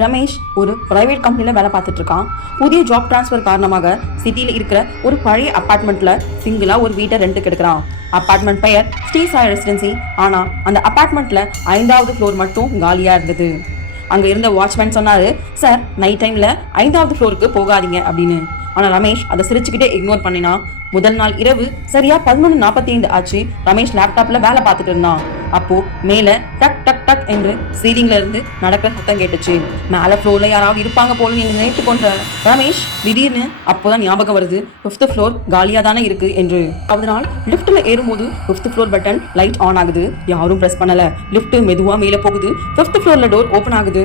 ரமேஷ் ஒரு பிரைவேட் கம்பெனில வேலை பார்த்துட்டு இருக்கான். புதிய ஜாப் டிரான்ஸ்ஃபர் காரணமாக சிட்டில இருக்கிற ஒரு பழைய அபார்ட்மெண்ட்ல சிங்கிளா ஒரு வீட்டை ரெண்டுக்கு எடுக்கிறான். அபார்ட்மெண்ட் பெயர் ஸ்ரீ சாய் ரெசிடென்சி. ஆனா அந்த அபார்ட்மெண்ட்ல 5வது ஃப்ளோர் மட்டும் காலியா இருந்தது. அங்க இருந்த வாட்ச்மேன் சொன்னாரு, சார் நைட் டைம்ல 5வது ஃப்ளோருக்கு போகாதீங்க அப்படின்னு. ஆனா ரமேஷ் அதை சிரிச்சுக்கிட்டே இக்னோர் பண்ணினா. முதல் நாள் இரவு சரியா 11:45 ஆச்சு. ரமேஷ் லேப்டாப்ல வேலை பார்த்துட்டு இருந்தான். அப்போ மேல டக் டக் டக் என்று சீலிங்ல இருந்து நடக்கிற சத்தம் கேட்டுச்சு. மேல ஃப்ளோர்ல யாராவது இருப்பாங்க போல என்று நினைத்து கொண்ட ரமேஷ் திடீர்னு அப்போதான் ஞாபகம் வருது, 5th ஃப்ளோர் காலியா தானே இருக்கு என்று. அதனால் லிஃப்ட்ல ஏறும்போது 5th floor button light on ஆகுது. யாரும் பிரஸ் பண்ணல. லிஃப்ட் மெதுவா மேல போகுது. 5th ஃப்ளோர்ல டோர் ஓபன் ஆகுது.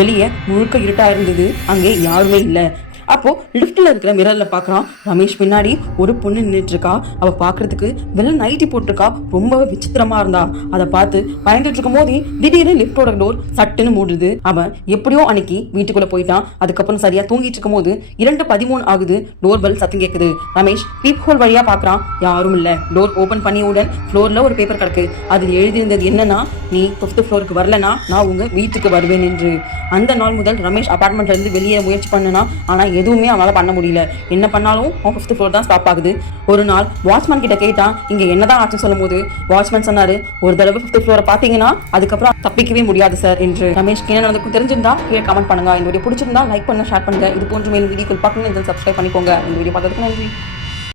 வெளியே முழுக்க இருட்டா இருந்தது. அங்கே யாருமே இல்லை. அப்போ லிஃப்ட்ல இருக்கிற மிரர்ல பாக்குறான். ரமேஷ் பின்னாடி ஒரு பொண்ணு நின்றுட்டு இருக்கா. அவ பாக்குறதுக்கு வெள்ள நைட்டி போட்டிருக்கா. ரொம்பவே விசித்திரமா இருந்தா. அதை பார்த்து பயந்துட்டு இருக்கும் போதே திடீர்னு லிஃப்டோட டோர் சட்டுன்னு மூடுது. அவன் எப்படியோ அன்னைக்கு வீட்டுக்குள்ள போயிட்டான். அதுக்கப்புறம் சரியா தூங்கிட்டு இருக்கும் போது 2:13 ஆகுது. டோர் பெல் சத்தம் கேக்குது. ரமேஷ் பீப் ஹோல் வழியா பாக்குறான். யாரும் இல்ல. டோர் ஓபன் பண்ணியவுடன் ஃப்ளோர்ல ஒரு பேப்பர் கிடக்கு. அதில் எழுதியிருந்தது என்னன்னா, நீ 5th ஃப்ளோருக்கு வரலனா நான் உங்க வீட்டுக்கு வருவேன் என்று. அந்த நாள் முதல் ரமேஷ் அபார்ட்மெண்ட்ல இருந்து வெளியே முயற்சி பண்ணனா, ஆனா எதுவுமே அவனால பண்ண முடியல. என்ன பண்ணாலும் 5th ஃப்ளோர் தான் ஸ்டாப் ஆகுது. ஒரு நாள் வாட்ச்மேன் கிட்ட கேட்டான், இங்க என்னதான் ஆச்சுன்னு சொல்லும் போது வாட்ச்மேன் சொன்னாரு, ஒரு தடவை 5th ஃப்ளோரை பாத்தீங்கன்னா அதுக்கப்புறம் தப்பிக்கவே முடியாது சார் என்று. ரமேஷ்க்கு என்ன நடந்துக்கும் தெரிஞ்சிருந்தா கீழே கமெண்ட் பண்ணுங்க. இந்த வீடியோ பிடிச்சிருந்தா லைக் பண்ணுங்க, ஷேர் பண்ணுங்க. இது போன்ற மேலும் வீடியோக்கள் பார்க்கணும், சப்ஸ்கிரைப் பண்ணிக்கோங்க. இந்த வீடியோ பார்த்ததுக்கு நன்றி.